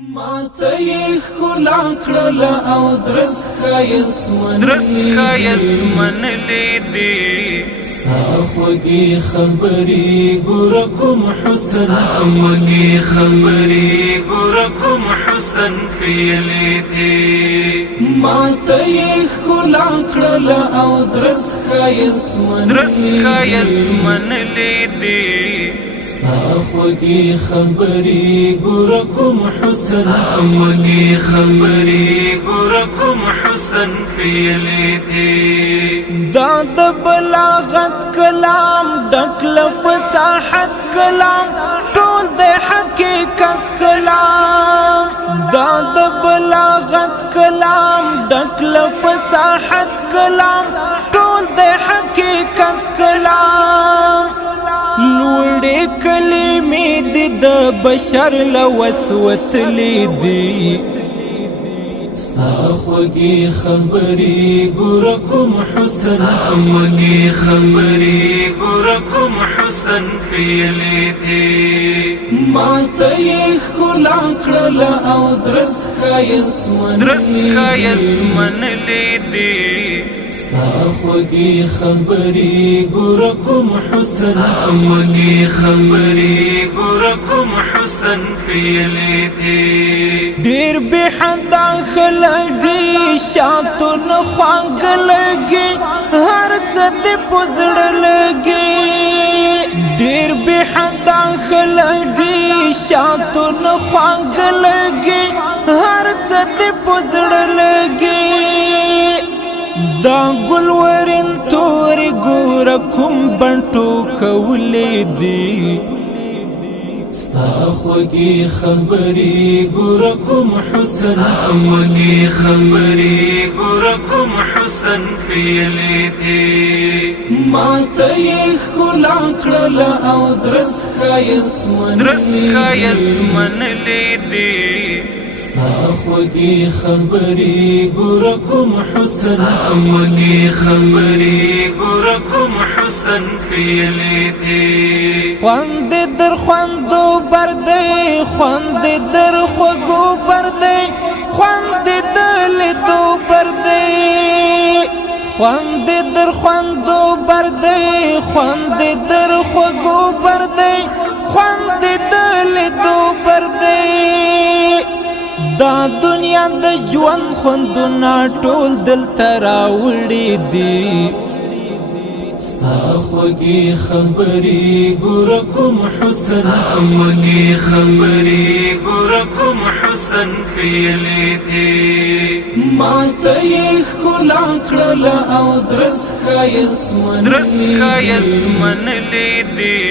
ما ته یې ښکلا کړله او درس ښایست منلې دي ستا خوږې خبرې ګوره کوم حسن ښیلې دي ما ته یې ښکلا کړله او درس ښایست منلې دي ستا خوږې خبرې ګوره کوم حسن ښیلې دي دا د بلاغت کلام ډک له فصاحت کلام ټول د حقیقت کلام دا د بلاغت کلام ډک له فصاحت کلام ټول د حقیقت کلام لوړې کلمې دي د بشر له وس وتلې دي ستا خوږې خبرې ګوره کوم حسن ښیلې دي ما ته یې ښکلا کړله او درس ښایست منلې دي ستا خوږې خبرې ګوره کوم حسن ښیلې دي ډېر بې حده خلګي شاتون خواږ لګي هر څه دې په زړه لګي ډېر بې حده خلګي شاتون خواږ لګي هر څه دې په زړه لګي دا ګلورین تورې ګوره کوم بڼټو کولې دي ستا خوږې خبرې ګوره کوم حسن ښیلې دي ما ته یې ښکلا کړله او درس ښایست منلې دي ستا خوږې خبرې ګوره کوم حسن ښیلې دي خوند در خوندو بردی خوند در خوږو بردی خوند در لیدو بردی خوند در خوندو بردی خوند در خوږو بردی خوند در لیدو بردی دا دنیا د ژوند خوندونه ټول دلته راوړي دي ستا خوږې خبرې ګوره کوم حسن ښیلې دي ما ته یې ښکلا کړله او درس ښایست منلې دي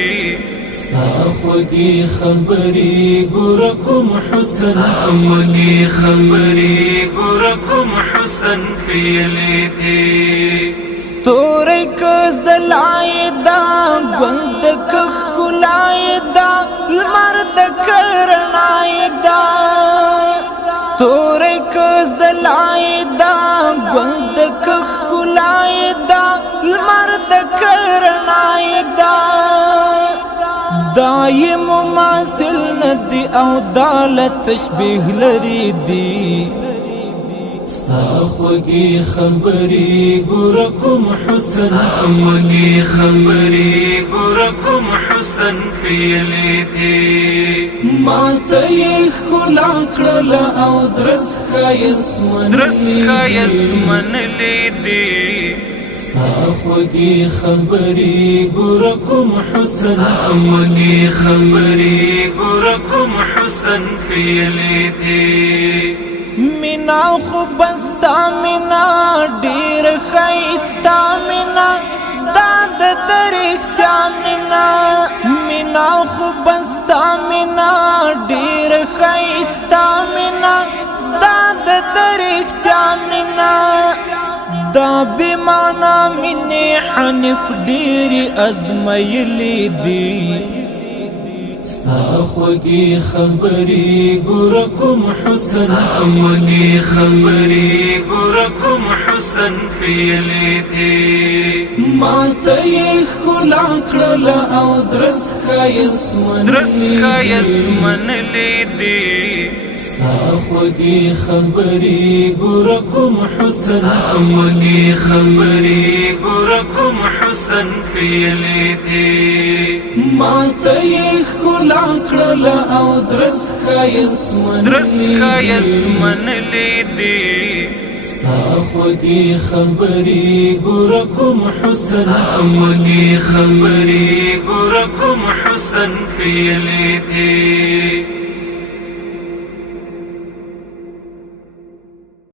ستا خوږې خبرې ګوره کوم حسن ښیلې دي ستوري که ځلای دا ګل د ښکلای دا لمر د کرنای دا ستوري که ځلای دا ګل د ښکلای دا لمر د کرنای دا دای مماثل ندی او دال تشبیه لري دي ستا خوږې خبرې ګوره کوم حسن ښیلې دي ما ته یې ښکلا کړله او درس ښایست منلې دي ستا خوږې خبرې ګوره کوم حسن ښیلې دي مینا خو بستا مینا ډېر ښایسته مینا دا د رښتیا مینا خو بستا مینا ډېر ښایسته مینا دا د رښتیا مینا دا بې معنا مینې حنیف ډېرې ازمایلې دي ستا خوږې خبرې ګوره کوم حسن ښیلې دي ما ته یې ښکلا کړله او درس ښایست منلې دي ستا خوږې خبرې ګوره کوم حسن خوږې خبرې ګوره کوم حسن پیلې دي ما ته یې ښکلا کړله او درست ښایست منلې دي ستا خوږې خبرې ګوره کوم حسن خوږې خبرې ګوره کوم حسن پیلې دي